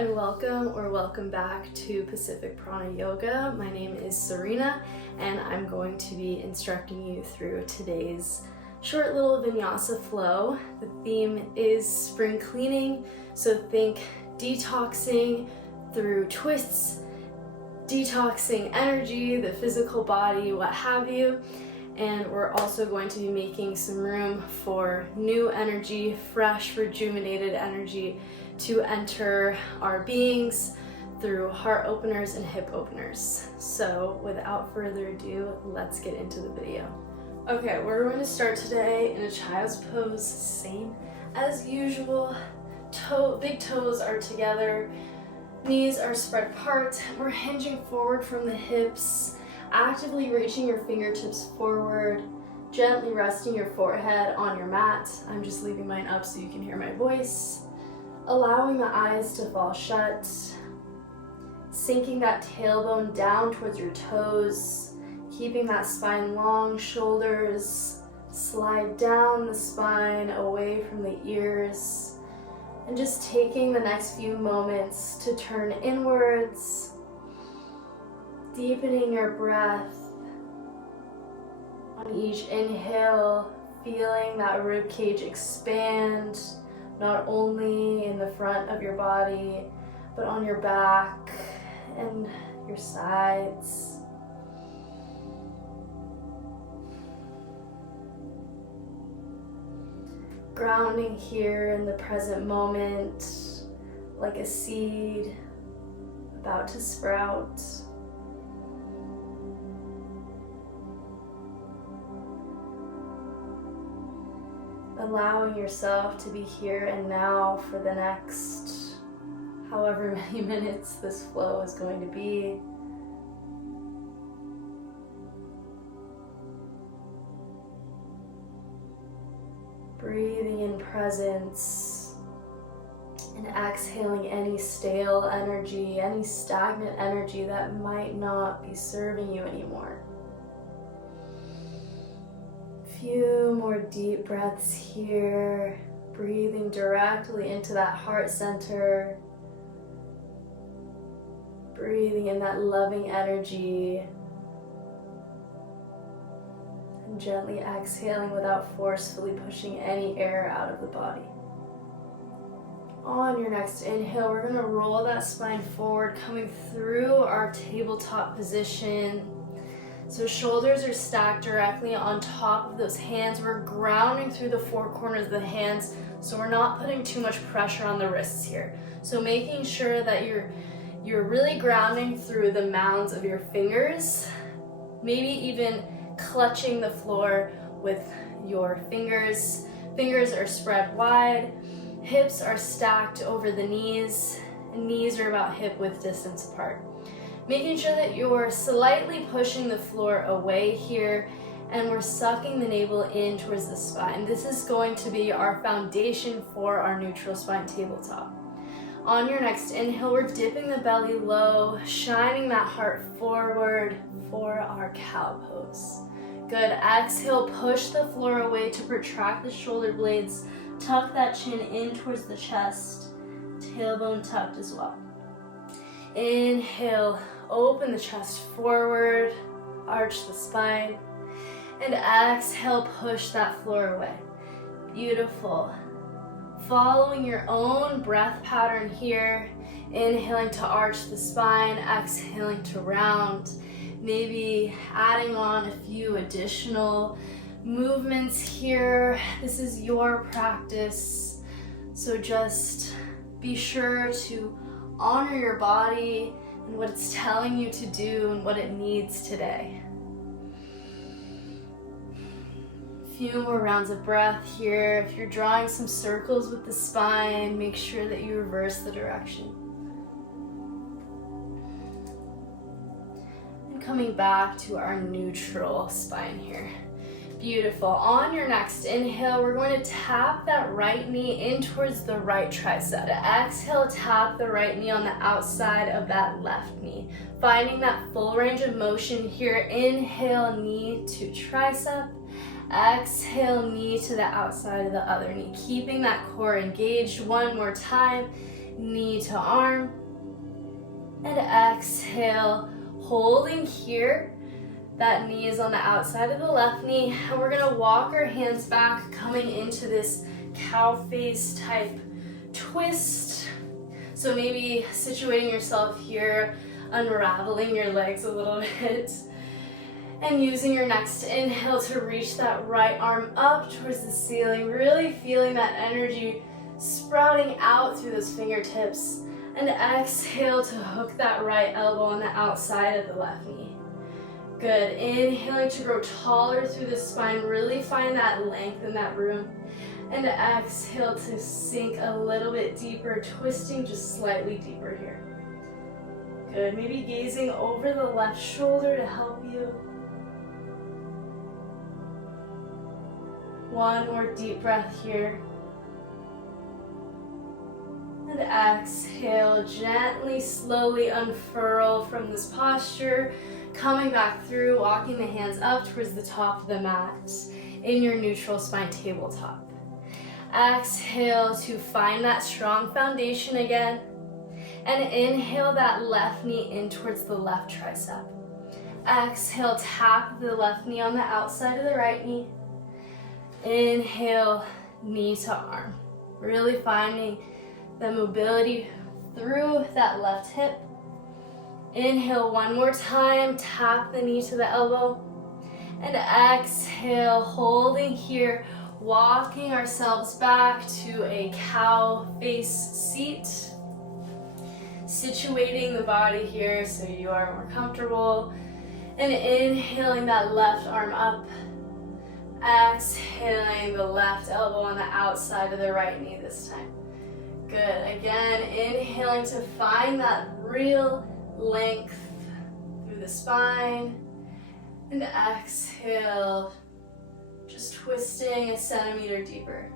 and welcome back to Pacific Prana Yoga. My name is Cyrena and I'm going to be instructing you through today's short little Vinyasa flow. The theme is spring cleaning, so think detoxing through twists, detoxing energy, the physical body, what have you. And we're also going to be making some room for new energy, fresh, rejuvenated energy to enter our beings through heart openers and hip openers. So without further ado, let's get into the video. Okay, we're going to start today in a child's pose, same as usual. Big toes are together, knees are spread apart. We're hinging forward from the hips, actively reaching your fingertips forward, gently resting your forehead on your mat. I'm just leaving mine up so you can hear my voice. Allowing the eyes to fall shut, sinking that tailbone down towards your toes, keeping that spine long, shoulders slide down the spine away from the ears, and just taking the next few moments to turn inwards, deepening your breath. On each inhale, feeling that rib cage expand, not only in the front of your body, but on your back and your sides. Grounding here in the present moment, like a seed about to sprout. Allowing yourself to be here and now for the next however many minutes this flow is going to be. Breathing in presence and exhaling any stale energy, any stagnant energy that might not be serving you anymore. Few more deep breaths here, breathing directly into that heart center, breathing in that loving energy, and gently exhaling without forcefully pushing any air out of the body. On your next inhale, we're going to roll that spine forward, coming through our tabletop position. So shoulders are stacked directly on top of those hands. We're grounding through the four corners of the hands, so we're not putting too much pressure on the wrists here. So making sure that you're really grounding through the mounds of your fingers, maybe even clutching the floor with your fingers. Fingers are spread wide, hips are stacked over the knees, and knees are about hip width distance apart. Making sure that you're slightly pushing the floor away here, and we're sucking the navel in towards the spine. This is going to be our foundation for our neutral spine tabletop. On your next inhale, we're dipping the belly low, shining that heart forward for our cow pose. Good. Exhale, push the floor away to protract the shoulder blades, tuck that chin in towards the chest, tailbone tucked as well. Inhale, open the chest forward, arch the spine, and exhale, push that floor away. Beautiful. Following your own breath pattern here, inhaling to arch the spine, exhaling to round, maybe adding on a few additional movements here. This is your practice, so just be sure to honor your body and what it's telling you to do and what it needs today. A few more rounds of breath here. If you're drawing some circles with the spine, make sure that you reverse the direction. And coming back to our neutral spine here. Beautiful. On your next inhale, we're going to tap that right knee in towards the right tricep. Exhale, tap the right knee on the outside of that left knee. Finding that full range of motion here. Inhale, knee to tricep. Exhale, knee to the outside of the other knee. Keeping that core engaged. One more time. knee to arm. And exhale, holding here. That knee is on the outside of the left knee. And we're gonna walk our hands back, coming into this cow face type twist. So maybe situating yourself here, unraveling your legs a little bit. And using your next inhale to reach that right arm up towards the ceiling, really feeling that energy sprouting out through those fingertips. And exhale to hook that right elbow on the outside of the left knee. Good. Inhaling to grow taller through the spine, really find that length in that room. And exhale to sink a little bit deeper, twisting just slightly deeper here. Good. Maybe gazing over the left shoulder to help you. One more deep breath here. And exhale, gently, slowly unfurl from this posture, coming back through, walking the hands up towards the top of the mat in your neutral spine tabletop. Exhale to find that strong foundation again. And inhale that left knee in towards the left tricep. Exhale, tap the left knee on the outside of the right knee. Inhale, knee to arm. Really finding the mobility through that left hip. Inhale one more time, tap the knee to the elbow. And exhale, holding here, walking ourselves back to a cow face seat. Situating the body here so you are more comfortable. And inhaling that left arm up. Exhaling the left elbow on the outside of the right knee this time. Good. Again, inhaling to find that real length through the spine. And exhale, just twisting a centimeter deeper.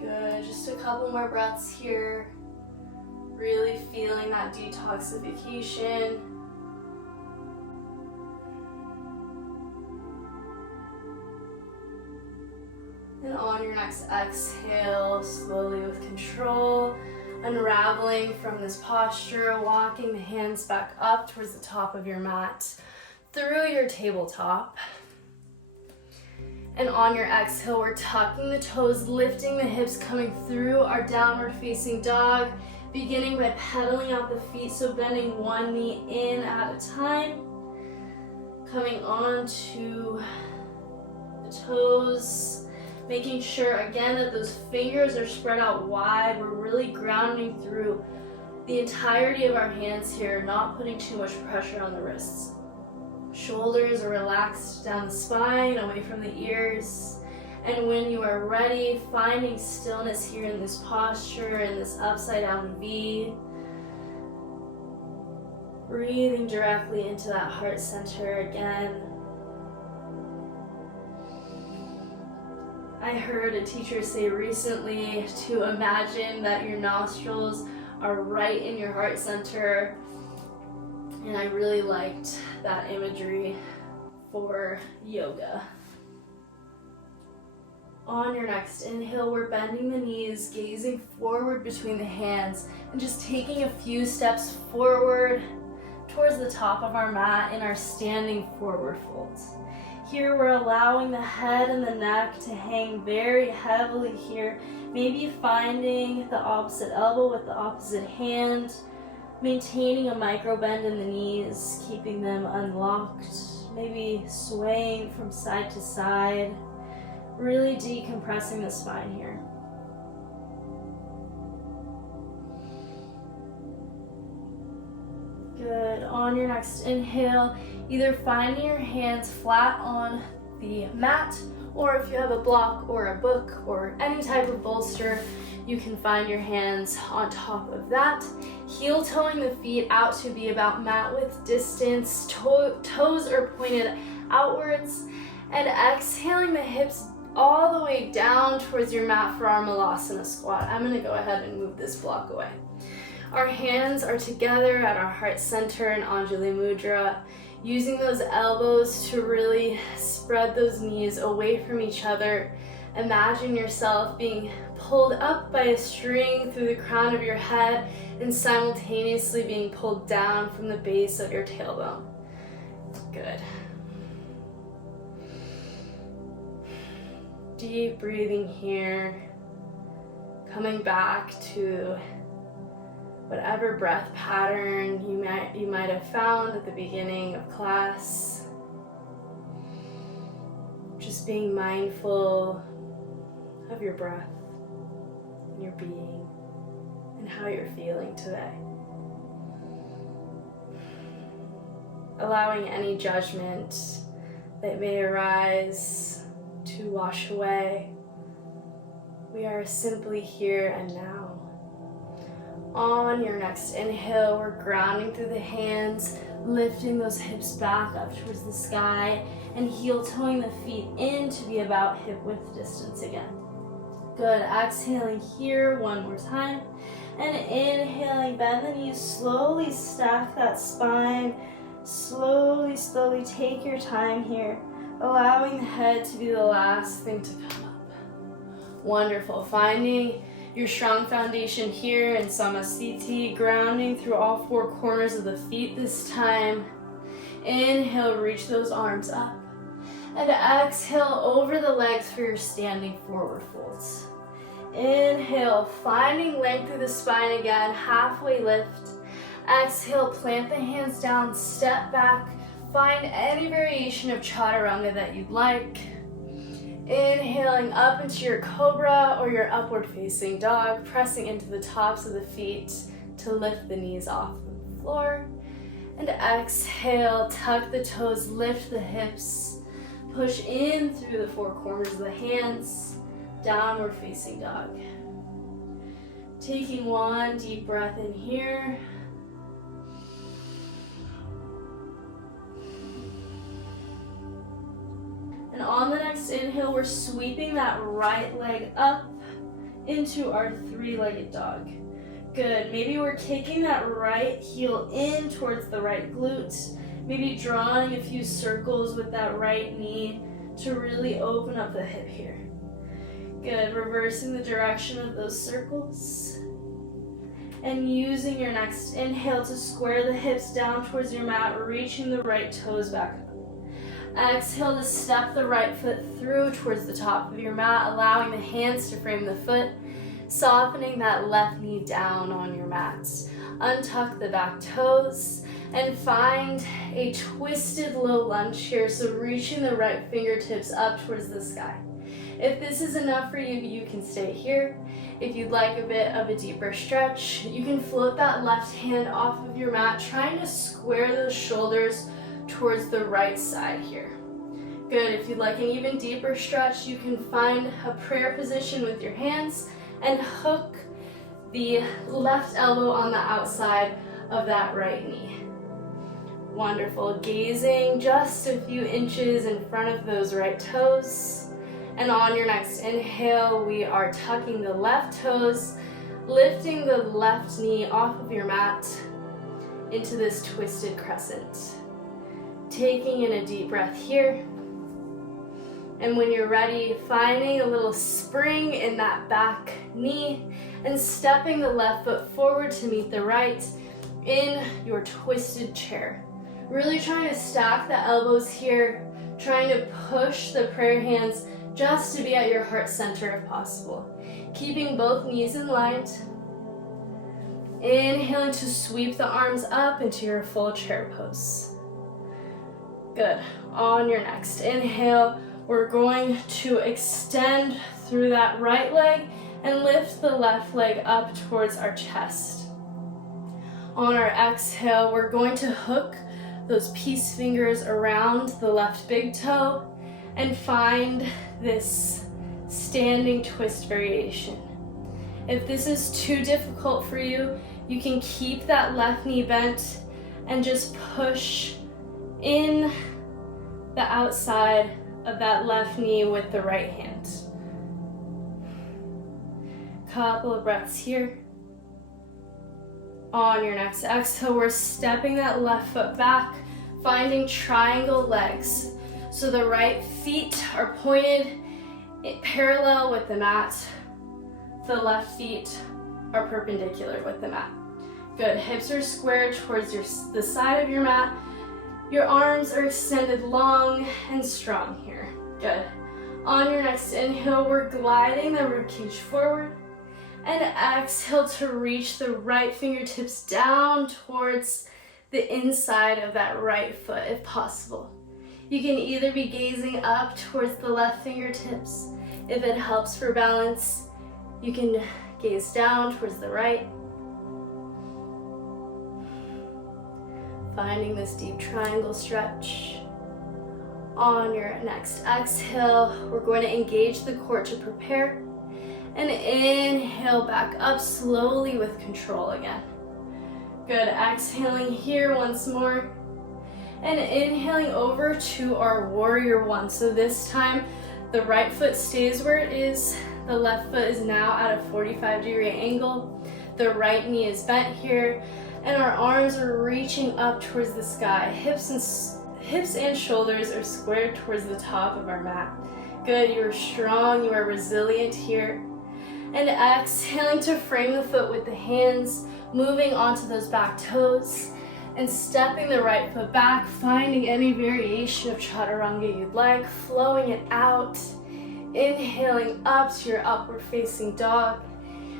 Good. Just a couple more breaths here. Really feeling that detoxification. And on your next exhale, slowly with control, unraveling from this posture, walking the hands back up towards the top of your mat, through your tabletop. And on your exhale, we're tucking the toes, lifting the hips, coming through our downward facing dog, beginning by pedaling out the feet, so bending one knee in at a time, coming onto the toes, making sure again that those fingers are spread out wide. We're really grounding through the entirety of our hands here, not putting too much pressure on the wrists. Shoulders are relaxed down the spine, away from the ears. And when you are ready, finding stillness here in this posture, in this upside down V. Breathing directly into that heart center again. I heard a teacher say recently to imagine that your nostrils are right in your heart center. And I really liked that imagery for yoga. On your next inhale, we're bending the knees, gazing forward between the hands, and just taking a few steps forward towards the top of our mat in our standing forward folds. Here we're allowing the head and the neck to hang very heavily here, maybe finding the opposite elbow with the opposite hand, maintaining a micro bend in the knees, keeping them unlocked, maybe swaying from side to side, really decompressing the spine here. Good. On your next inhale, either finding your hands flat on the mat, or if you have a block or a book or any type of bolster, you can find your hands on top of that. Heel toeing the feet out to be about mat width distance. Toes are pointed outwards. And exhaling the hips all the way down towards your mat for our Malasana squat. I'm going to go ahead and move this block away. Our hands are together at our heart center in Anjali Mudra, using those elbows to really spread those knees away from each other, Imagine yourself being pulled up by a string through the crown of your head and simultaneously being pulled down from the base of your tailbone. Good. Deep breathing here. Coming back to whatever breath pattern you might have found at the beginning of class. Just being mindful of your breath, your being, and how you're feeling today. Allowing any judgment that may arise to wash away. We are simply here and now. On your next inhale, we're grounding through the hands, lifting those hips back up towards the sky, and heel-toeing the feet in to be about hip-width distance again. Good. Exhaling here one more time. And inhaling, bend the knees, slowly stack that spine. Slowly take your time here, allowing the head to be the last thing to come up. Wonderful. Finding your strong foundation here in Samasthiti, grounding through all four corners of the feet this time. Inhale, reach those arms up. And exhale over the legs for your standing forward folds. Inhale, finding length through the spine again, halfway lift. Exhale, plant the hands down, step back. Find any variation of chaturanga that you'd like. Inhaling up into your cobra or your upward facing dog, pressing into the tops of the feet to lift the knees off the floor. And exhale, tuck the toes, lift the hips, push in through the four corners of the hands, downward facing dog. Taking one deep breath in here. And on the next inhale, we're sweeping that right leg up into our three-legged dog. Good. Maybe we're kicking that right heel in towards the right glute. Maybe drawing a few circles with that right knee to really open up the hip here. Good. Reversing the direction of those circles. And using your next inhale to square the hips down towards your mat, reaching the right toes back up. Exhale to step the right foot through towards the top of your mat, allowing the hands to frame the foot, softening that left knee down on your mat. Untuck the back toes and find a twisted low lunge here, so reaching the right fingertips up towards the sky. If this is enough for you, you can stay here. If you'd like a bit of a deeper stretch, you can float that left hand off of your mat, trying to square those shoulders towards the right side here. Good. If you'd like an even deeper stretch, you can find a prayer position with your hands and hook the left elbow on the outside of that right knee. Wonderful. Gazing just a few inches in front of those right toes. And on your next inhale, we are tucking the left toes, lifting the left knee off of your mat into this twisted crescent. Taking in a deep breath here. And when you're ready, finding a little spring in that back knee and stepping the left foot forward to meet the right in your twisted chair. Really trying to stack the elbows here, trying to push the prayer hands just to be at your heart center if possible. Keeping both knees in line. Inhaling to sweep the arms up into your full chair pose. Good. On your next inhale, we're going to extend through that right leg and lift the left leg up towards our chest. On our exhale, we're going to hook those peace fingers around the left big toe and find this standing twist variation. If this is too difficult for you, you can keep that left knee bent and just push in the outside of that left knee with the right hand. Couple of breaths here. On your next exhale, we're stepping that left foot back, finding triangle legs. So the right feet are pointed parallel with the mat. The left feet are perpendicular with the mat. Good. Hips are squared towards the side of your mat. Your arms are extended long and strong here. Good. On your next inhale, we're gliding the ribcage forward. And exhale to reach the right fingertips down towards the inside of that right foot if possible. You can either be gazing up towards the left fingertips. If it helps for balance, you can gaze down towards the right. Finding this deep triangle stretch. On your next exhale, we're going to engage the core to prepare. And inhale back up slowly with control again. Good. Exhaling here once more. And inhaling over to our warrior one. So this time, the right foot stays where it is. The left foot is now at a 45-degree angle. The right knee is bent here. And our arms are reaching up towards the sky. Hips and shoulders are squared towards the top of our mat. Good. You are strong. You are resilient here. And exhaling to frame the foot with the hands, moving onto those back toes, and stepping the right foot back, finding any variation of chaturanga you'd like, flowing it out, inhaling up to your upward facing dog,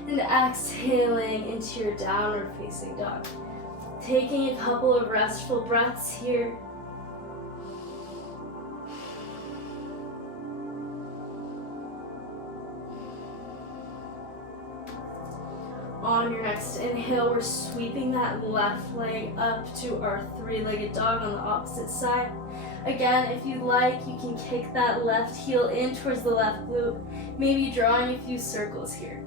and exhaling into your downward facing dog. Taking a couple of restful breaths here. On your next inhale, we're sweeping that left leg up to our three-legged dog on the opposite side. Again, if you like, you can kick that left heel in towards the left glute, maybe drawing a few circles here.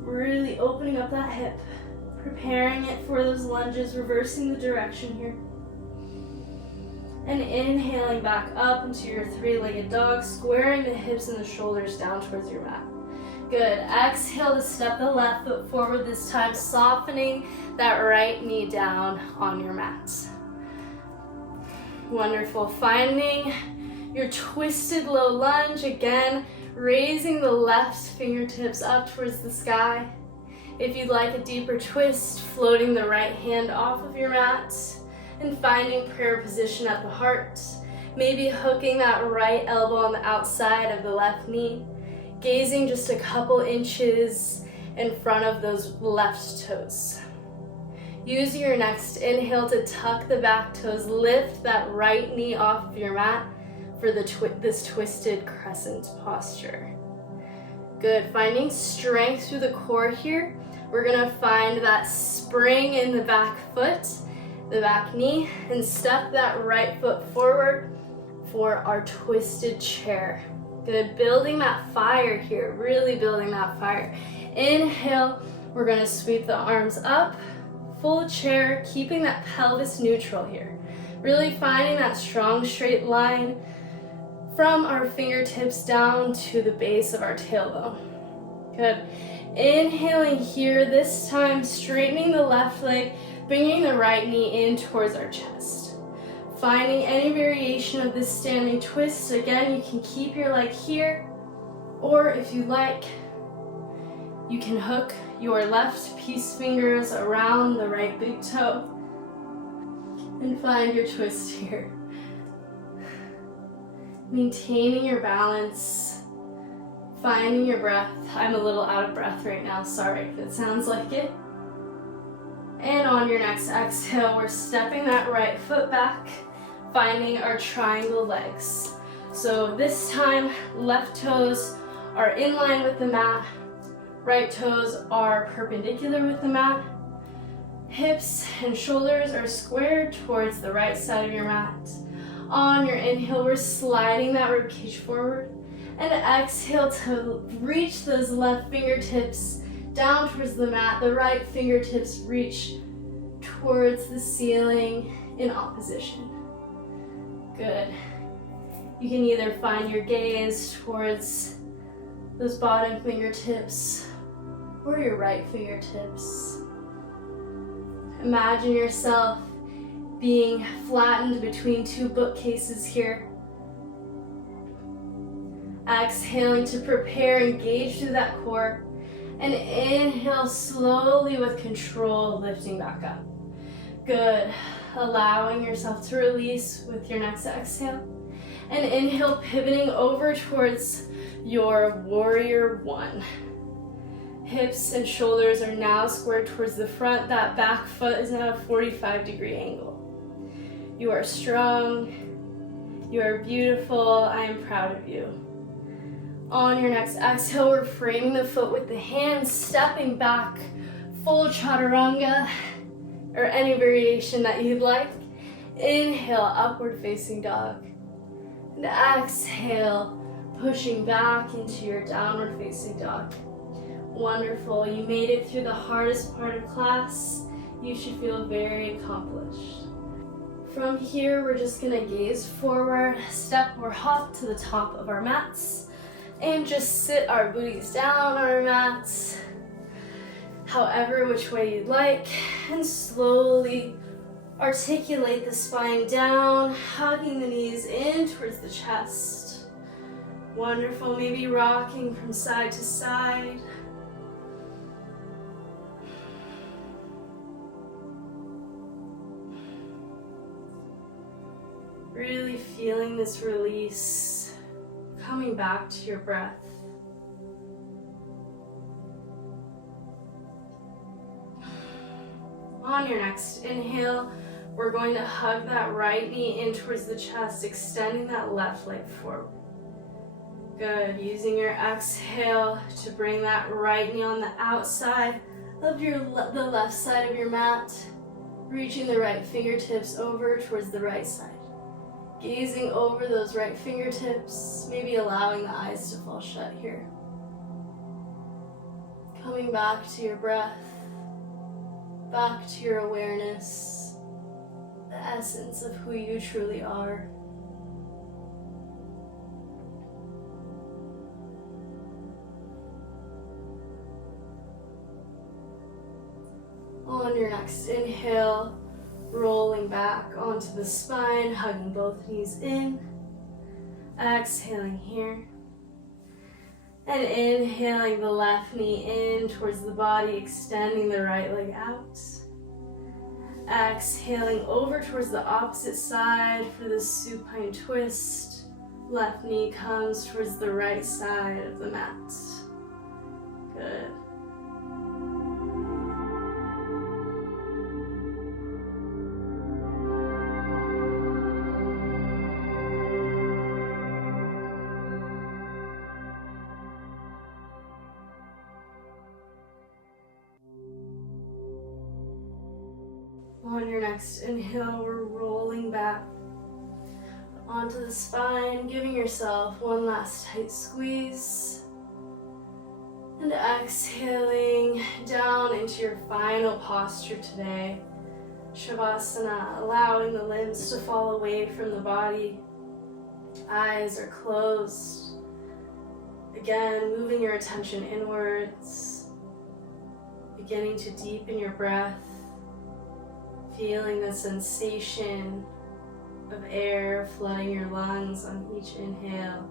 Really opening up that hip, preparing it for those lunges, reversing the direction here. And inhaling back up into your three-legged dog, squaring the hips and the shoulders down towards your mat. Good. Exhale to step the left foot forward this time, softening that right knee down on your mat. Wonderful. Finding your twisted low lunge. Again, raising the left fingertips up towards the sky. If you'd like a deeper twist, floating the right hand off of your mat and finding prayer position at the heart. Maybe hooking that right elbow on the outside of the left knee. Gazing just a couple inches in front of those left toes. Use your next inhale to tuck the back toes, lift that right knee off of your mat for this twisted crescent posture. Good, finding strength through the core here. We're gonna find that spring in the back foot, the back knee, and step that right foot forward for our twisted chair. Good, building that fire here, really building that fire. Inhale, we're gonna sweep the arms up, full chair, keeping that pelvis neutral here. Really finding that strong straight line from our fingertips down to the base of our tailbone. Good. Inhaling here, this time straightening the left leg, bringing the right knee in towards our chest. Finding any variation of this standing twist. Again, you can keep your leg here, or if you like, you can hook your left peace fingers around the right big toe and find your twist here. Maintaining your balance, finding your breath. I'm a little out of breath right now, sorry if it sounds like it. And on your next exhale, we're stepping that right foot back, finding our triangle legs. So this time, left toes are in line with the mat, right toes are perpendicular with the mat, hips and shoulders are squared towards the right side of your mat. On your inhale, we're sliding that ribcage forward, and exhale to reach those left fingertips down towards the mat. The right fingertips reach towards the ceiling in opposition. Good. You can either find your gaze towards those bottom fingertips or your right fingertips. Imagine yourself being flattened between two bookcases here. Exhaling to prepare, engage through that core. And inhale slowly with control, lifting back up. Good. Allowing yourself to release with your next exhale. And inhale, pivoting over towards your warrior one. Hips and shoulders are now squared towards the front. That back foot is at a 45-degree angle. You are strong. You are beautiful. I am proud of you. On your next exhale, we're framing the foot with the hands, stepping back, full chaturanga, or any variation that you'd like. Inhale, upward facing dog. And exhale, pushing back into your downward facing dog. Wonderful. You made it through the hardest part of class. You should feel very accomplished. From here, we're just gonna gaze forward, step or hop to the top of our mats, and just sit our booties down on our mats, however which way you'd like, and slowly articulate the spine down, hugging the knees in towards the chest. Wonderful. Maybe rocking from side to side. Really feeling this release, coming back to your breath. On your next inhale, we're going to hug that right knee in towards the chest, extending that left leg forward. Good. Using your exhale to bring that right knee on the outside of the left side of your mat, reaching the right fingertips over towards the right side. Gazing over those right fingertips, maybe allowing the eyes to fall shut here. Coming back to your breath, back to your awareness, the essence of who you truly are. On your next inhale, rolling back onto the spine, hugging both knees in. Exhaling here. And inhaling the left knee in towards the body, extending the right leg out. Exhaling over towards the opposite side for the supine twist. Left knee comes towards the right side of the mat. Good. On your next inhale, we're rolling back onto the spine, giving yourself one last tight squeeze. And exhaling down into your final posture today. Shavasana, allowing the limbs to fall away from the body. Eyes are closed. Again, moving your attention inwards. Beginning to deepen your breath. Feeling the sensation of air flooding your lungs on each inhale.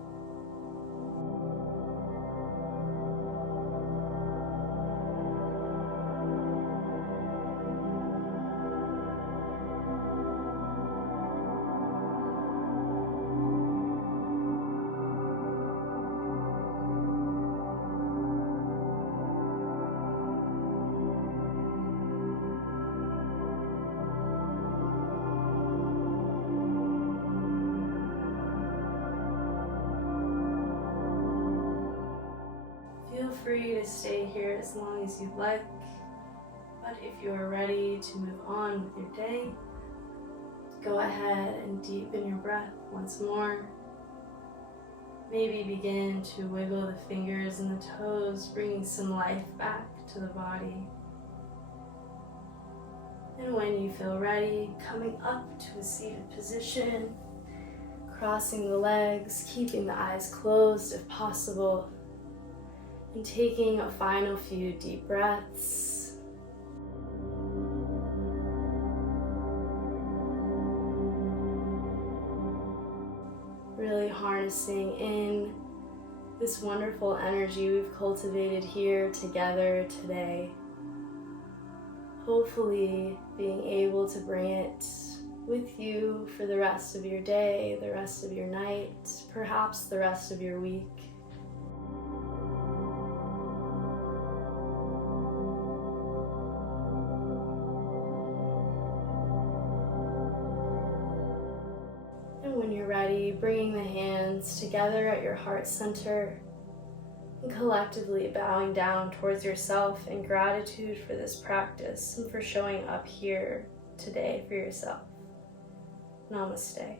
Feel free to stay here as long as you'd like, but if you are ready to move on with your day, go ahead and deepen your breath once more. Maybe begin to wiggle the fingers and the toes, bringing some life back to the body. And when you feel ready, coming up to a seated position, crossing the legs, keeping the eyes closed if possible, and taking a final few deep breaths. Really harnessing in this wonderful energy we've cultivated here together today. Hopefully being able to bring it with you for the rest of your day, the rest of your night, perhaps the rest of your week. And when you're ready, bringing the hands together at your heart center and collectively bowing down towards yourself in gratitude for this practice and for showing up here today for yourself. Namaste.